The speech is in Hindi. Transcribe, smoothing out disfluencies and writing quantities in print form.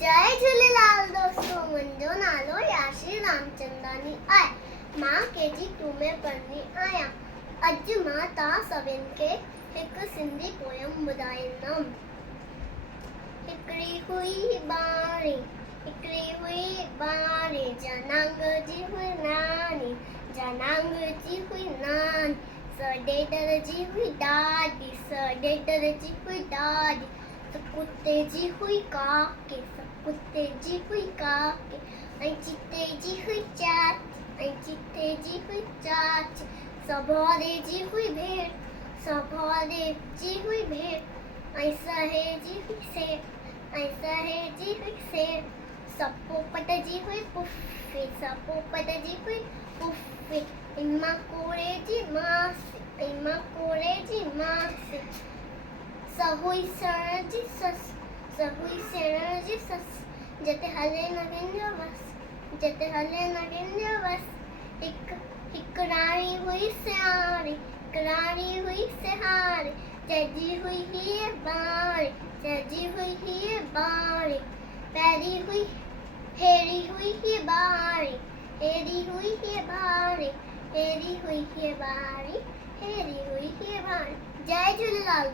जय झूलेलाल दोस्तों, मुंहिंजो नालो याशी रामचंदानी आहे। मां KG2 में पढ़ंदी आहियां। अॼु मां तव्हां सभिनि खे हिकु सिंधी पोयम ॿुधाईंदमि। हिकिड़ी हुई ॿारी जनांग जी हुई नानी, जनांग जी हुई नानी। सॾेडर जी हुई ॾाॾी, सॾेडर जी हुई ॾाॾी। कुत्ते जी हुई काके, कुत्ते जी हुई काके। ऐं चिते जी हुई चाची, ऐं चिते जी हुई चाची। सभोरे जी हुई भेड़, सभोरे जी हुई भेड़। ऐं सहे जी हुई सेठ, ऐं सहे जी हुई सेठ। सपोपट जी हुई पुफी, सपोपट जी हुई पुफी। ऐं मकोड़े जी मासी, ऐं मकोड़े जी मासी। सहुई सेण जी ससु, सहुई सेण जी ससु। जिते हले न कंहिंजो बस, जिते हले न कंहिंजो बस। हिकु राणी हुई सियारी, हिकु राणी हुई सियारी। चइजी हुई हीअ ॿारी, चइजी हुई हीअ ॿारी। पहिरीं हुई हेड़ी हुई हीअ ॿारी, हेड़ी हुई हीअ ॿारी। हेड़ी हुई हीअ ॿारी, हेड़ी हुई हीअ ॿारी। जय झूलेलाल।